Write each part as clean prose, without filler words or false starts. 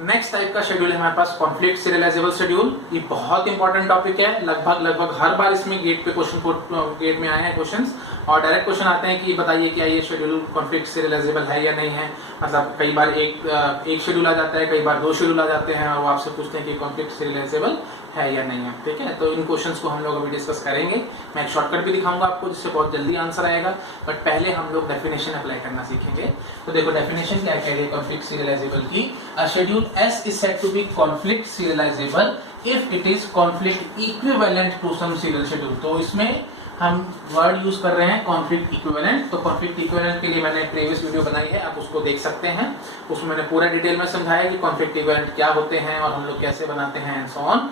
Next type का schedule है हमारे पास कॉन्फ्लिक्ट सीरियलाइजेबल शेड्यूल। ये बहुत इंपॉर्टेंट टॉपिक है, लगभग हर बार इसमें गेट में आए हैं क्वेश्चंस, और डायरेक्ट क्वेश्चन आते हैं कि बताइए क्या ये शेड्यूल कॉन्फ्लिक्ट सीरियलाइजेबल है या नहीं है। मतलब कई बार एक शेड्यूल आ जाता है, कई बार 2 शेड्यूल आ जाते हैं, और वो आपसे पूछते हैं कि कॉन्फ्लिक्ट सीरियलाइजेबल है या नहीं है। ठीक है, तो इन क्वेश्चंस को हम लोग अभी डिस्कस करेंगे। मैं एक शॉर्टकट भी दिखाऊंगा आपको जिससे बहुत जल्दी आंसर आएगा, बट पहले हम लोग डेफिनेशन अप्लाई करना सीखेंगे। तो देखो डेफिनेशन क्या कह रही है कॉन्फ्लिक्ट सीरियलाइजेबल की। A schedule S is said to be conflict serializable if it is conflict equivalent to some serial schedule. तो इसमें हम वर्ड यूज कर रहे हैं कॉन्फ्लिक्ट इक्विवेलेंट। तो कॉन्फ्लिक्ट इक्विवेलेंट के लिए मैंने प्रीवियस वीडियो बनाई है, आप उसको देख सकते हैं। उसमें मैंने पूरा डिटेल में समझाया कि कॉन्फ्लिक्ट इक्विवेलेंट क्या होते हैं और हम लोग कैसे बनाते हैं एंड सो ऑन।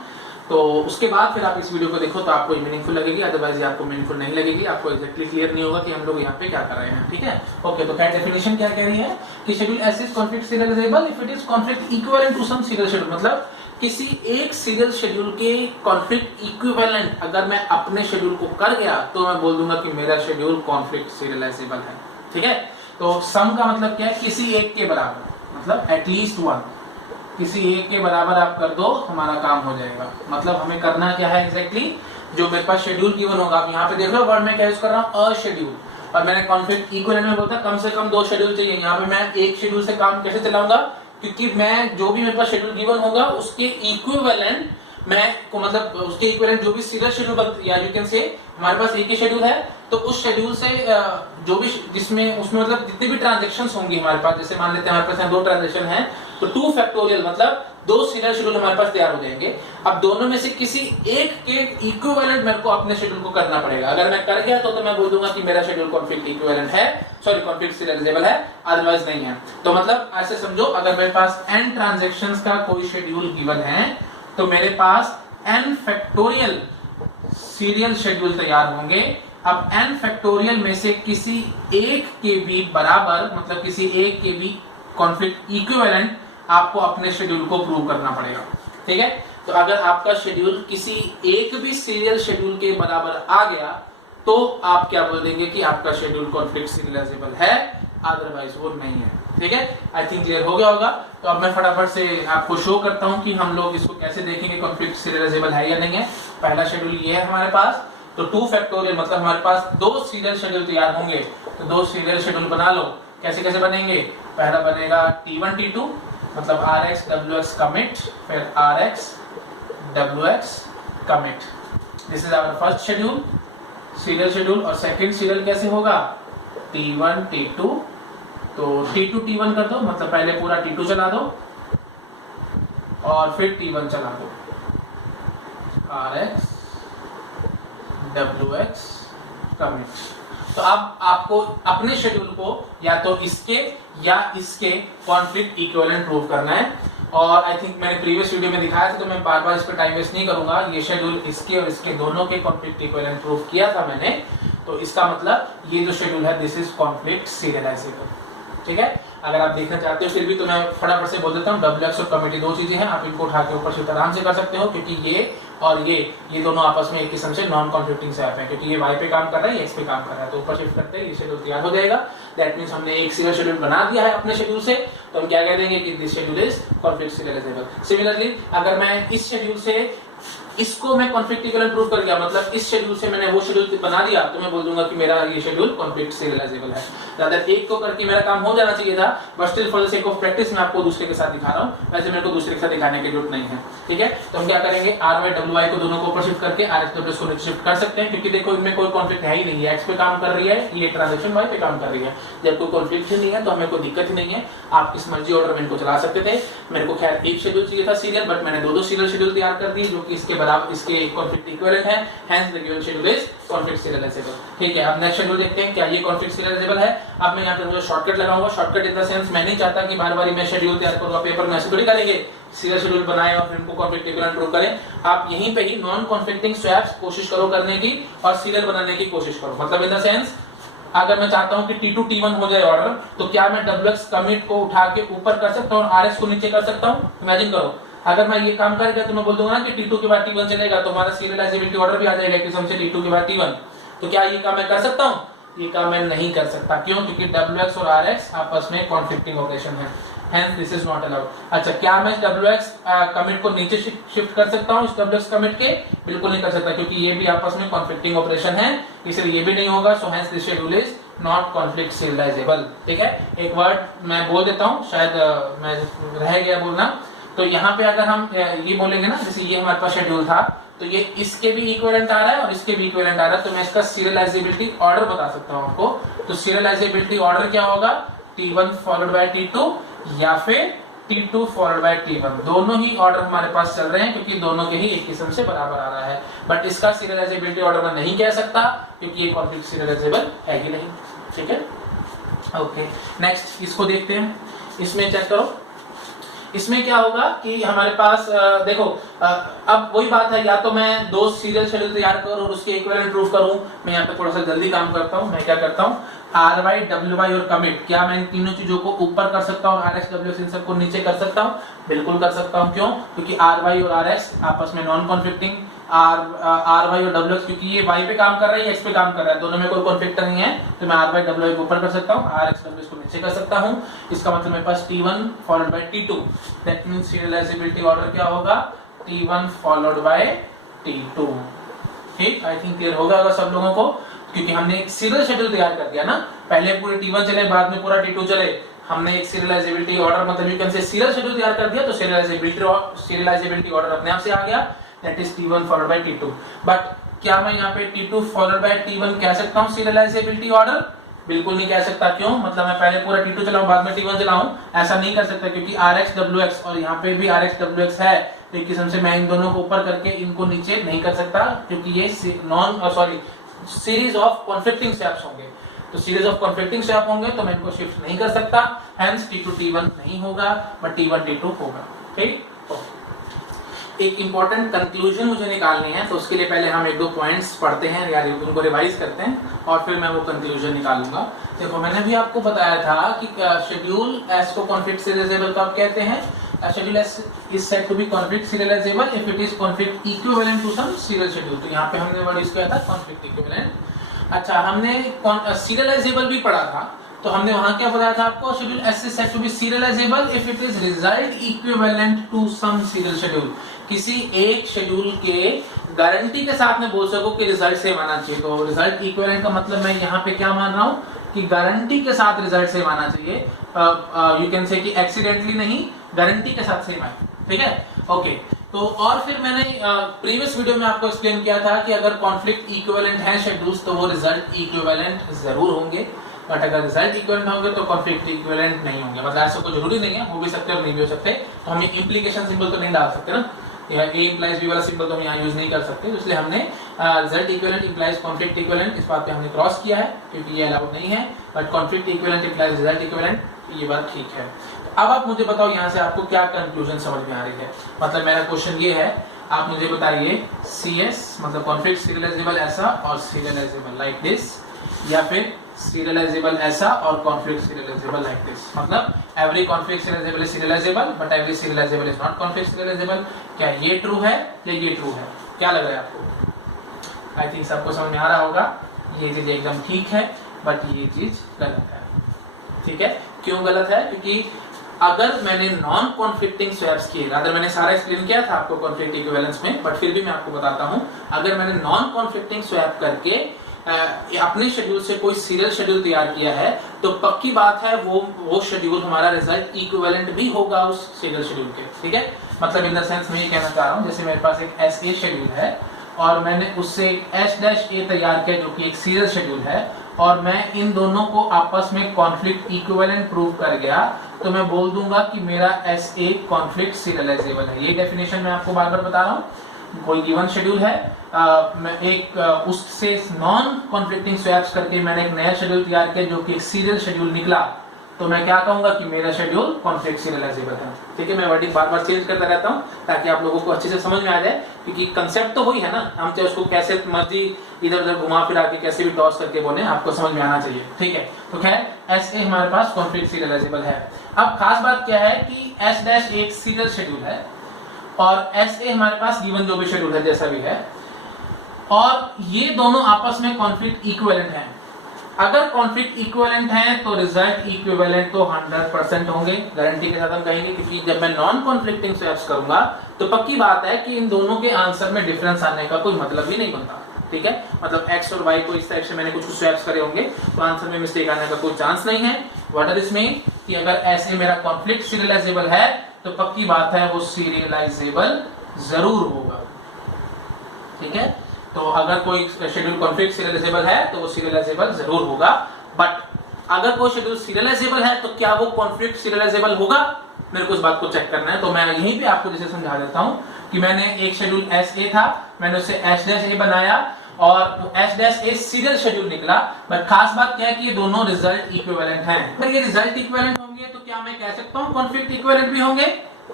तो उसके बाद फिर आप इस वीडियो को देखो तो आपको मीनिंगफुल लगेगी, अदरवाइज आपको मीनिंगफुल नहीं लगेगी, आपको एक्जेक्टली क्लियर नहीं होगा कि हम लोग यहाँ पे क्या कर रहे हैं। ठीक है, ओके। तो क्या डेफिनेशन क्या कह रही है कि schedule S is conflict serializable if it is conflict equivalent to some serial schedule. मतलब किसी एक सीरियल शेड्यूल के कॉन्फ्लिक्ट इक्विवेलेंट अगर मैं अपने शेड्यूल को कर गया तो मैं बोल दूंगा कि मेरा शेड्यूल कॉन्फ्लिक्ट सीरियलाइजेबल है। ठीक है, तो सम का मतलब क्या है, किसी एक के बराबर, मतलब एटलीस्ट वन, किसी एक के बराबर आप कर दो हमारा काम हो जाएगा। मतलब हमें करना क्या है एग्जैक्टली, जो मेरे पास शेड्यूल गिवन होगा, आप यहाँ पे देख रहे हो वर्ड में क्या यूज कर रहा हूँ, अ शेड्यूल, और मैंने कॉन्फ्लिक्ट इक्विवेलेंट में बोलता कम से कम 2 शेड्यूल चाहिए। यहाँ पे मैं एक शेड्यूल से काम कैसे चलाऊंगा, क्योंकि मैं जो भी मेरे पास शेड्यूल गिवन होगा उसके इक्विवेलेंट मैं को, मतलब उसके इक्विवेलेंट जो भी सीरियल शेड्यूल, या यू कैन से हमारे पास एक ही शेड्यूल है तो उस शेड्यूल से जो भी जिसमें उसमें मतलब जितने भी ट्रांजैक्शंस होंगी हमारे पास, जैसे मान लेते हैं हमारे पास 2 ट्रांजैक्शन हैं तो 2 फैक्टोरियल मतलब 2 सीरियल शेड्यूल हमारे पास तैयार हो जाएंगे। अब दोनों में से किसी एक के इक्विवेलेंट मेरे को अपने शेड्यूल को करना पड़ेगा। अगर मैं कर गया तो मैं बोल दूंगा कि मेरा शेड्यूल कॉन्फ्लिक्ट इक्विवेलेंट है, सॉरी कॉन्फ्लिक्ट सीरियलाइजेबल है, अदरवाइज नहीं है। तो मतलब ऐसे समझो, अगर मेरे पास n ट्रांजैक्शंस का कोई शेड्यूल गिवन है तो मेरे पास n फैक्टोरियल सीरियल शेड्यूल तैयार होंगे। अब n फैक्टोरियल में से किसी एक के भी बराबर, मतलब किसी एक के भी कॉन्फ्लिक्ट इक्विवेलेंट आपको अपने शेड्यूल को प्रूव करना पड़ेगा। ठीक है, तो अगर आपका शेड्यूल किसी एक भी सीरियल शेड्यूल के बराबर आ गया तो आप क्या बोल देंगे कि आपका शेड्यूल कॉन्फ्लिक्ट सीरियलाइजेबल है, अदरवाइज वो नहीं है। ठीक है, आई थिंक क्लियर हो गया होगा। तो अब मैं फटाफट से आपको शो करता हूं कि हम लोग इसको कैसे देखेंगे कॉन्फ्लिक्ट सीरियलाइजेबल है या नहीं है। पहला शेड्यूल ये है हमारे पास, तो 2 फैक्टोरियल मतलब हमारे पास 2 सीरियल शेड्यूल तैयार होंगे। तो 2 सीरियल शेड्यूल बना लो, कैसे कैसे बनेंगे। पहला बनेगा T1 T2 मतलब RX WX commit, फिर RX WX commit। This is our first schedule, serial schedule. और सेकंड सीरियल कैसे होगा, T1 T2, तो T2 T1 कर दो, मतलब पहले पूरा T2 चला दो और फिर T1 चला दो, RX WX commit। तो अब आपको अपने शेड्यूल को या तो इसके कॉन्फ्लिक्ट इक्विवेलेंट प्रूव करना है। और आई थिंक मैंने प्रीवियस वीडियो में दिखाया था, तो मैं बार बार इस पर टाइम वेस्ट नहीं करूंगा। ये शेड्यूल इसके और इसके दोनों के कॉन्फ्लिक्ट इक्विवेलेंट प्रूव किया था मैंने, तो इसका मतलब ये जो शेड्यूल है दिस इज कॉन्फ्लिक्ट सीरियलाइजेबल। ठीक है, अगर आप देखना चाहते हो फिर भी तो मैं फटाफट से बोल देता हूँ, WX और कमिटी 2 चीजें हैं, आप इनको उठा के ऊपर से आराम से कर सकते हो, क्योंकि ये और ये दोनों आपस में एक किस्म से नॉन कॉन्फ्लिक्टिंग स्वैप है, क्योंकि ये Y पे काम कर रहा है, ये X पे काम कर रहा है। तो ऊपर शिफ्ट करते हैं ये शेड्यूल तैयार हो जाएगा। दैट मींस हमने एक सीरियल शेड्यूल बना दिया है अपने शेड्यूल से, तो हम क्या कह देंगे कि this schedule is conflict serialisable. Similarly अगर मैं इस शेड्यूल से इसको मैं कॉन्फ्लिक्ट इक्विवेलेंट प्रूव कर गया, मतलब इस शेड्यूल से मैंने वो शेड्यूल बना दिया, तो मैं बोल दूंगा कि मेरा ये शेड्यूल कॉन्फ्लिक्ट सीरियलाइजेबल है। रादर एक को करके मेरा काम हो जाना चाहिए था, but still for the sake of practice मैं आपको दूसरे के साथ दिखा रहा हूं, वैसे मेरे को दूसरे के साथ दिखाने की जरूरत नहीं है। ठीक है, तो हम क्या करेंगे, RY WY को दोनों को ऊपर शिफ्ट करके RX WX को नीचे शिफ्ट कर सकते हैं, क्योंकि देखो इनमें कोई कॉन्फ्लिक्ट है ही नहीं है। X पे काम कर रही है, ये ट्रांजैक्शन Y पे काम कर रही है। जब कोई कॉन्फ्लिक्ट ही नहीं है तो हमें कोई दिक्कत ही नहीं है, आप किस मर्जी ऑर्डर में इनको चला सकते थे। मेरे को खैर एक शेड्यूल चाहिए था सीरियल, बट मैंने 2 सीरियल शेड्यूल तैयार कर दिए जो कि इसके बराबर इसके कॉन्फ्लिक्ट इक्विवेलेंट है, hence the given schedule is conflict serialisable. ठीक है, अब नेक्स्ट शेड्यूल देखते हैं क्या ये कॉन्फ्लिक्ट सीरियलाइजेबल है। अब मैं यहाँ पे मुझे शॉर्टकट लगाऊंगा, शॉर्टकट इन द सेंस मैं नहीं चाहता कि बार-बार मैं शेड्यूल तैयार करूंगा, पेपर में ऐसे थोड़ी करेंगे सीरियल शेड्यूल बनाए और फिर इनको कॉन्फ्लिक्ट इक्विवेलेंट प्रूव करें। आप यहीं पे ही नॉन कॉन्फ्लिक्टिंग स्वैप्स कोशिश करो करने की और सीरियल बनाने की कोशिश करो। मतलब इन द सेंस अगर मैं चाहता हूं कि T2 T1 हो जाए ऑर्डर, तो क्या मैं WX कमिट को उठा के ऊपर कर सकता हूं और RX को नीचे कर सकता हूं। इमेजिन करो अगर मैं ये काम कर गया तो मैं बोल दूंगा ना कि T2 के बाद T1 चलेगा, तो हमारा सीरियलाइजेबिलिटी ऑर्डर भी आ जाएगा किस्म से T2 के बाद T1। तो क्या ये काम मैं कर सकता हूं, ये काम मैं नहीं कर सकता। क्यों, क्योंकि WX और RX आपस में कॉन्फ्लिक्टिंग ऑपरेशन है। hence this is not allowed. अच्छा, क्या मैं इस WX कमिट को नीचे शिफ्ट कर सकता हूँ इस WX कमिट के? बिल्कुल नहीं कर सकता, क्योंकि ये भी आपस में कॉन्फ्लिक्टिंग ऑपरेशन है, इसलिए ये भी नहीं होगा. सो hence this schedule is not conflict serializable. ठीक है, एक वर्ड मैं बोल देता हूँ, शायद मैं रह गया बोलना. तो यहाँ पे अगर हम ये बोलेंगे ना, जैसे ये हमारे पास शेड्यूल था, तो ये इसके भी इक्विवेलेंट आ रहा है और इसके भी इक्विवेलेंट आ रहा है, तो मैं इसका सीरियलाइजेबिलिटी ऑर्डर बता सकता हूँ आपको. तो सीरियलाइजेबिलिटी ऑर्डर क्या होगा? T1 फॉलोड बाय T2 या फिर T2 फॉलोड बाय T1. दोनों ही ऑर्डर हमारे पास चल रहे हैं, क्योंकि दोनों के ही एक किस्म से बराबर आ रहा है. बट इसका सीरियलाइजेबिलिटी ऑर्डर मैं नहीं कह सकता, क्योंकि ये कॉन्फ्लिक्ट सीरियलाइजेबल है ही नहीं. ठीक है, ओके. नेक्स्ट इसको देखते हैं. इसमें चेक करो, इसमें क्या होगा कि हमारे पास देखो, अब वही बात है, या तो मैं दो सीरियल शेड्यूल तैयार करूं और उसके इक्विवेलेंट प्रूफ करूं. मैं यहाँ पे थोड़ा सा जल्दी काम करता हूं. मैं क्या करता हूं, RY, WY और कमिट, क्या मैं इन तीनों चीजों को ऊपर कर सकता हूँ, RX, WX इन सबको नीचे कर सकता हूँ? बिल्कुल कर सकता हूँ. क्यों? क्योंकि RY और RX आपस में नॉन कॉन्फ्लिक्टिंग. RY और WX, क्योंकि ये Y पे काम कर रहा है, X पे काम कर रहा है, दोनों में कोई कॉन्फ्लिक्ट नहीं है, तो मैं RY, WY को ऊपर कर सकता हूँ, RX, WX को नीचे कर सकता हूँ. इसका मतलब मेरे पास T1 followed by T2. That means serialisability order क्या होगा? T1 followed by T2. ठीक, आई थिंक क्लियर होगा अगर सब लोगों को, क्योंकि हमने एक सीरियल शेड्यूल तैयार कर दिया ना. पहले पूरे T1 चले, बाद में पूरा T2 चले. हमने एक सीरियलाइजेबिलिटी ऑर्डर, मतलब you can say serial schedule तैयार कर दिया, तो सीरियलाइजेबिलिटी ऑर्डर अपने आप से आ गया. That is T1 followed by T2. But क्या मैं यहाँ पे T2 फॉलोड बाय T1 कह सकता हूँ सीरियलाइजेबिलिटी ऑर्डर? बिल्कुल नहीं कह सकता. क्यों? मतलब मैं पहले पूरा T2 चलाऊं, बाद में T1 चलाऊं, ऐसा नहीं कर सकता, क्योंकि RX, WX और यहाँ पे भी RX, WX है, तो एक किस्म से मैं इन दोनों को ऊपर करके इनको नीचे नहीं कर सकता, क्योंकि ये सीरीज ऑफ कॉन्फ्लिक्टिंग स्वैप्स होंगे. तो सीरीज ऑफ कॉन्फ्लिक्टिंग स्वैप होंगे, तो मैं इनको शिफ्ट नहीं कर सकता. हेंस T2 T1 नहीं होगा, बट T1 T2 होगा. ठीक. एक इंपॉर्टेंट कंक्लूजन मुझे निकालनी है, तो उसके लिए पहले हम एक दो पॉइंट्स पढ़ते हैं या उनको रिवाइज करते हैं, और फिर मैं वो कंक्लूजन निकालूंगा. देखो, मैंने भी आपको बताया था कि शेड्यूल एस को कॉन्फ्लिक्ट सीरियलाइजेबल कब कहते हैं? Schedule S is said to be conflict serializable if it is conflict equivalent to some serial schedule. तो यहाँ पे हमने वर्ड यूज किया था कॉन्फ्लिक्ट इक्विवेलेंट. अच्छा, हमने सीरियलाइजेबल भी पढ़ा था, तो हमने वहां क्या बताया था आपको? Schedule S is said to be serializable if it is result equivalent to some serial schedule. किसी एक शेड्यूल के गारंटी के साथ में बोल सको कि रिजल्ट सेम आना चाहिए. तो रिजल्ट इक्विवेलेंट का मतलब मैं यहाँ पे क्या मान रहा हूँ कि गारंटी के साथ रिजल्ट सेम आना चाहिए. यू कैन से कि एक्सीडेंटली नहीं, गारंटी के साथ सेम आए. ठीक है, ओके. तो और फिर मैंने प्रीवियस वीडियो में आपको एक्सप्लेन किया था कि अगर कॉन्फ्लिक्ट इक्विवेलेंट है शेड्यूल्स, तो वो रिजल्ट इक्विवेलेंट जरूर होंगे, बट अगर रिजल्ट इक्विवेलेंट होंगे तो कॉन्फ्लिक्ट इक्विवेलेंट नहीं होंगे. मतलब ऐसा कोई जरूरी नहीं है, हो भी सकते और नहीं भी हो सकते. तो हम इंप्लीकेशन सिंबल तो नहीं डाल सकते ना, या A implies B वाला सिंबल तो हम यहाँ यूज नहीं कर सकते. तो इसलिए हमने result equivalent implies conflict equivalent, इस बात पे हमने क्रॉस किया है, क्योंकि ये अलाउड नहीं है. But conflict equivalent implies result equivalent, ये बात ठीक है. तो अब आप मुझे बताओ यहाँ से आपको क्या कंक्लूजन समझ में आ रही है. मतलब मेरा क्वेश्चन ये है, आप मुझे बताइए CS मतलब कॉन्फ्लिक्ट सीरियलाइजेबल ऐसा और सीरियलाइजेबल लाइक दिस, या फिर सीरियलाइजेबल ऐसा और कॉन्फ्लिक्ट सीरियलाइजेबल लाइक दिस. मतलब every conflict serializable is serialisable, but every serializable is not conflict serialisable. क्या ये ट्रू है या ये ट्रू है? क्या लग रहा है आपको? आई थिंक सबको समझ में आ रहा होगा. ये चीज एकदम ठीक है, बट ये चीज गलत है. ठीक है, क्यों गलत है? क्योंकि अगर मैंने नॉन कॉन्फ्लिक्टिंग स्वैप्स किए, अगर मैंने सारा एक्सप्लेन किया था आपको कॉन्फ्लिक्ट इक्विवेलेंस में, बट फिर भी मैं आपको बताता हूं, अगर मैंने नॉन कॉन्फ्लिक्टिंग स्वैप करके अपने शेड्यूल से कोई सीरियल शेड्यूल तैयार किया है, तो पक्की बात है वो शेड्यूल हमारा रिजल्ट इक्विवेलेंट भी होगा उस सीरियल शेड्यूल के. ठीक है, मतलब इन द सेंस मैं ये कहना चाह रहा हूं, जैसे मेरे पास एक SA शेड्यूल है और मैंने उससे एक S-A तैयार किया जो कि एक सीरियल शेड्यूल है, और मैं इन दोनों को आपस में कॉन्फ्लिक्ट इक्विवेलेंट प्रूव कर गया, तो मैं बोल दूंगा कि मेरा SA कॉन्फ्लिक्ट सीरियलाइजेबल है. ये डेफिनेशन मैं आपको बार बार बता रहा हूँ. कोई गिवन शेड्यूल है, मैं एक उससे नॉन कॉन्फ्लिक्टिंग स्वैप्स करके मैंने एक नया शेड्यूल तैयार किया जो कि एक सीरियल शेड्यूल निकला, तो मैं क्या कहूंगा कि मेरा शेड्यूल कॉन्फ्लिक्ट सीरियलाइजेबल है. ठीक है, मैं वर्डिंग बार बार चेंज करता रहता हूँ ताकि आप लोगों को अच्छे से समझ में आ जाए, क्योंकि कंसेप्ट तो वही है ना. हम चाहे उसको कैसे मर्जी इधर उधर घुमा फिरा के कैसे भी टॉस करके बोले, आपको समझ में आना चाहिए. ठीक है, तो खैर SA हमारे पास कॉन्फ्लिक्ट सीरियलाइजेबल है. अब खास बात क्या है कि S- एक सीरियल शेड्यूल है और SA हमारे पास गिवन जो भी शेड्यूल है जैसा भी है, और ये दोनों आपस में कॉन्फ्लिक्ट इक्विवेलेंट हैं. अगर कॉन्फ्लिक्ट इक्विवेलेंट है तो रिजल्ट इक्विवेलेंट तो 100% होंगे, गारंटी के साथ हम कहेंगे, क्योंकि जब मैं नॉन कॉन्फ्लिक्टिंग स्वैप्स करूंगा तो पक्की बात है कि इन दोनों के आंसर में डिफरेंस आने का कोई मतलब ही नहीं बनता। ठीक है, मतलब x और y को इस टाइप से मैंने कुछ स्वैप्स करे होंगे तो आंसर में मिस्टेक आने का कोई चांस नहीं है। व्हाट डज दिस मीन कि अगर ऐसे मेरा कॉन्फ्लिक्ट सीरियलाइजेबल है तो पक्की बात है वो सीरियलाइजेबल जरूर होगा। ठीक है, तो अगर कोई शेड्यूल कॉन्फ्लिक्ट सीरियलाइजेबल है तो वो सीरियलाइजेबल जरूर होगा। बट अगर कोई शेड्यूल सीरियलाइजेबल है तो क्या वो कॉन्फ्लिक्ट सीरियलाइजेबल होगा, मेरे को इस बात को चेक करना है। तो मैं यहीं पे आपको जैसे समझा देता हूं कि मैंने एक शेड्यूल SA था, मैंने उसे H' बनाया और H' सीरियल शेड्यूल निकला। बट खास बात क्या है कि ये दोनों रिजल्ट इक्विवेलेंट हैं। अगर ये रिजल्ट इक्विवेलेंट होंगे तो क्या मैं कह सकता हूं कॉन्फ्लिक्ट इक्विवेलेंट भी होंगे?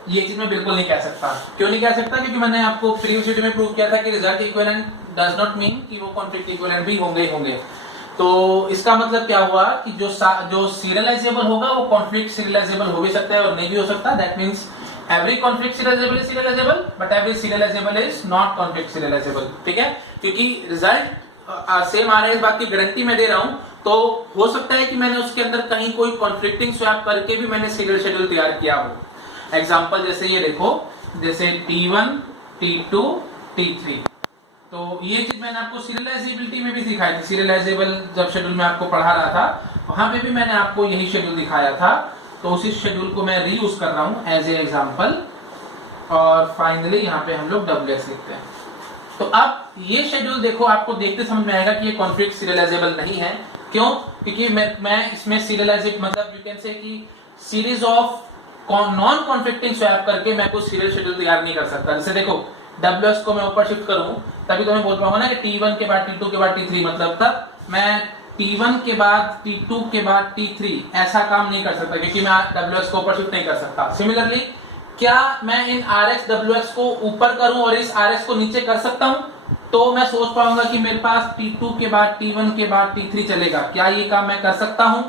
ये चीज मैं बिल्कुल नहीं कह सकता। क्यों नहीं कह सकता? क्योंकि मैंने आपको प्रीवियस वीडियो में प्रूव किया था कि result equivalent does not mean कि वो कॉन्फ्लिक्ट इक्विवेलेंट भी होंगे। तो इसका मतलब क्या हुआ कि जो सीरियलाइजेबल होगा वो कॉन्फ्लिक्ट सीरियलाइजेबल हो भी सकता है और नहीं भी हो सकता। That means every conflict serializable is serializable but every serializable is not conflict serializable। ठीक है, क्योंकि रिजल्ट सेम आ रहा है, इस बात की गारंटी मैं दे रहा हूं। तो हो सकता है कि मैंने उसके अंदर कहीं कोई कॉन्फ्लिक्टिंग स्वैप करके भी मैंने सीरियल शेड्यूल तैयार किया हो। एग्जांपल जैसे ये देखो, जैसे T1 T2 T3, तो ये चीज मैंने आपको सीरियलाइजेबिलिटी में भी सिखाई थी। सीरियलाइजेबल जब शेड्यूल में आपको पढ़ा रहा था वहां पे भी मैंने आपको यही शेड्यूल दिखाया था। तो उसी शेड्यूल को मैं रीयूज कर रहा हूं एज ए एग्जांपल और फाइनली यहाँ पे हम लोग WX लिखते हैं। तो अब ये शेड्यूल देखो, आपको देखते समझ में आएगा कि ये कॉन्फ्लिक्ट सीरियलाइजेबल नहीं है। क्यों? क्योंकि मैं इसमें सीरियलाइजेब मतलब यू कैन से कि series of non conflicting swap करके मैं कुछ सीरियल शेड्यूल तैयार नहीं कर सकता। जैसे देखो WX को मैं ऊपर शिफ्ट करूं तभी तो मैं बोल पाऊंगा ना कि T1 के बाद T2 के बाद T3, मतलब तब मैं T1 के बाद T2 के बाद T3 ऐसा काम नहीं कर सकता क्योंकि मैं WX को ऊपर शिफ्ट नहीं कर सकता। सिमिलरली क्या मैं इन RX WX को ऊपर करूं और इस RX को नीचे कर सकता हूं? तो मैं सोच पाऊंगा कि मेरे पास T2 के बाद T1 के बाद T3 चलेगा। क्या ये काम मैं कर सकता हूं?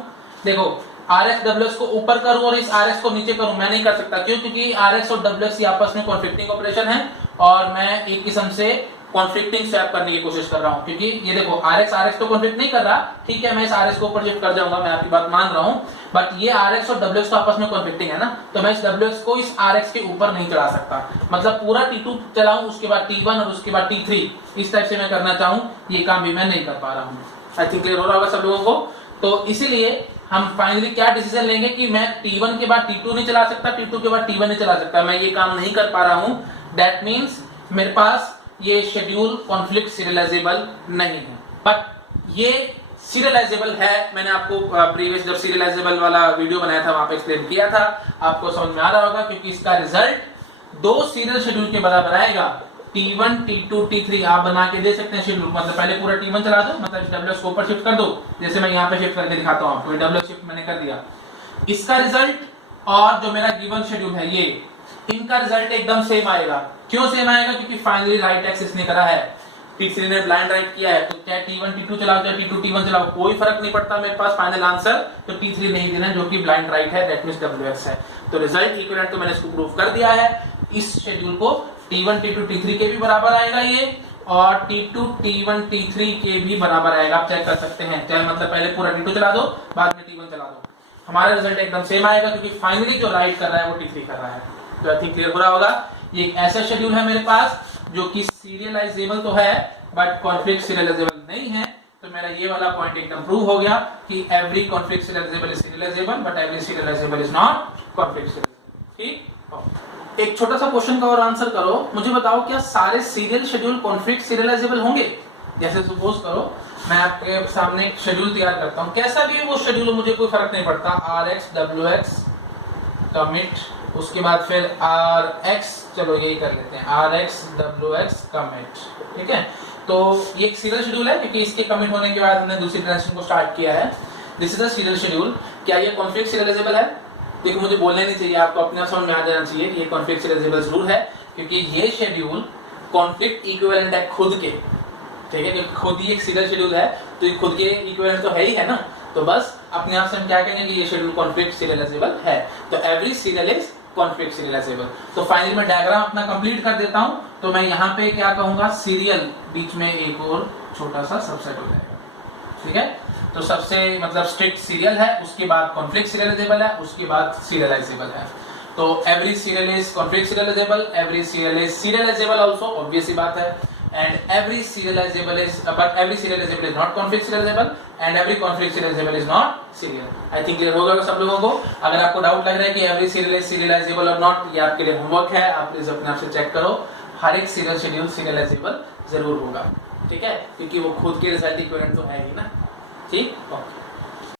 देखो RX WX को ऊपर करूं और इस RX को नीचे करूं, मैं नहीं कर सकता। क्यों? क्योंकि RX और WX आपस में कॉन्फ्लिक्टिंग ऑपरेशन है और मैं एक किस्म से कॉन्फ्लिक्टिंग स्वैप करने की कोशिश कर रहा हूं। क्योंकि ये देखो RX तो कॉन्फ्लिक्ट नहीं कर रहा, ठीक है, मैं इस RX को ऊपर शिफ्ट कर जाऊंगा, मैं आपकी बात मान रहा हूं। बट ये RX और WX तो आपस में कॉन्फ्लिक्टिंग है ना, तो मैं इस WX को इस RX के ऊपर नहीं चला सकता। मतलब पूरा T2 चलाऊं उसके बाद T1 और उसके बाद T3, इस टाइप से मैं करना चाहूं, ये काम भी मैं नहीं कर पा रहा हूं। आई थिंक क्लियर हो रहा होगा सब लोगों को। तो इसीलिए हम फाइनली क्या डिसीजन लेंगे कि मैं T1 के बाद T2 नहीं चला सकता, T2 के बाद T1 नहीं चला सकता, मैं ये काम नहीं कर पा रहा हूं। दैट मीन्स मेरे पास ये शेड्यूल कॉन्फ्लिक्ट सीरियलाइजेबल नहीं है। बट ये सीरियलाइजेबल है, मैंने आपको प्रीवियस जब सीरियलाइजेबल वाला वीडियो बनाया था वहां पे एक्सप्लेन किया था, आपको समझ में आ रहा होगा। क्योंकि इसका रिजल्ट 2 सीरियल शेड्यूल के बराबर आएगा। T1 T2 T3 आप बना के दे सकते हैं शेड्यूल, मतलब पहले पूरा T1 चला दो, मतलब WX को ऊपर शिफ्ट कर दो, जैसे मैं यहाँ पे शिफ्ट करके दिखाता हूँ आपको। WX शिफ्ट मैंने कर दिया, इसका रिजल्ट और जो मेरा गिवन शेड्यूल है ये, इनका रिजल्ट एकदम सेम आएगा। क्यों सेम आएगा? क्योंकि फाइनली राइट एक्सिस ने करा है, T3 ने ब्लाइंड राइट किया है। तो क्या T1 T2 चलाओ या T2 T1 चलाओ, कोई फर्क नहीं पड़ता मेरे पास फाइनल आंसर तो T3 नहीं देना जो कि ब्लाइंड राइट है, दैट मींस WX है। तो रिजल्ट इक्विवेलेंट तो मैंने इसको प्रूव कर दिया है। इस शेड्यूल को T1 T2 T3 के भी बराबर आएगा ये, और T2 T1 T3 के भी बराबर आएगा। आप चेक कर सकते हैं, चाहे मतलब पहले पूरा T2 चला दो, बाद में T1 चला दो, हमारा रिजल्ट एकदम सेम आएगा क्योंकि फाइनली जो राइट कर रहा है वो T3 कर रहा है। तो आई थिंक क्लियर हो रहा होगा। ये एक ऐसा शेड्यूल है मेरे पास जो कि सीरियलाइजेबल तो है बट कॉन्फ्लिक्ट सीरियलाइजेबल नहीं है। तो मेरा ये वाला पॉइंट एकदम प्रूव हो गया कि every conflict serializable is serialisable but every serializable is not conflict serialisable. ठीक, एक छोटा सा क्वेश्चन का और आंसर करो, मुझे बताओ क्या सारे सीरियल शेड्यूल कॉन्फ्लिक्ट सीरियलाइजेबल होंगे? जैसे सपोज करो मैं आपके सामने एक शेड्यूल तैयार करता हूं, कैसा भी वो शेड्यूल मुझे कोई फर्क नहीं पड़ता, RX WX कमिट, उसके बाद फिर RX, चलो यही कर लेते हैं, RX WX कमिट। ठीक है, तो ये एक सीरियल शेड्यूल है क्योंकि इसके कमिट होने के बाद हमने दूसरी ट्रांजिशन को स्टार्ट किया है। This is a serial schedule. क्या ये कॉन्फ्लिक्ट सीरियलाइजेबल है? देखो मुझे बोलने नहीं चाहिए, आपको अपने समझ में आ जाना चाहिए कि ये कॉन्फ्लिक्ट सीरियलाइजेबल जरूर है क्योंकि ये शेड्यूल कॉन्फ्लिक्ट इक्विवेलेंट है खुद के। ठीक है, क्योंकि खुद ही एक सीरियल शेड्यूल है तो ये खुद के इक्विवेलेंट तो है ही है ना, तो बस अपने आप से हम क्या कहेंगे कि ये शेड्यूल कॉन्फ्लिक्ट सीरियलाइजेबल है। तो every serial is conflict serialisable. तो फाइनली मैं डायग्राम अपना कंप्लीट कर देता हूं। तो मैं यहाँ पे क्या कहूंगा, सीरियल बीच में एक और छोटा सा सबसेट हो जाएगा। ठीक है। तो सबसे मतलब स्ट्रिक्ट सीरियल है, उसके बाद कॉन्फ्लिक्ट सीरियलाइजेबल है, उसके बाद सीरियलाइजेबल है। तो every serial is conflict serializable, every serial is serializable also, obvious सी बात है। And every serializable is but every serializable is not conflict serializable and every conflict serializable is not serial. I think clear होगा सब लोगों को। अगर आपको doubt लग रहा है कि एवरी सीरियल इज सीरियलाइजेबल और नॉट, ये आपके लिए होमवर्क है, आप प्लीज अपने आप से चेक करो। हर एक सीरियल शेड्यूल सीरियलाइजेबल जरूर होगा, ठीक है, क्योंकि वो खुद के रिजल्ट इक्विवेलेंट तो है ही ना। ठीक, ओके।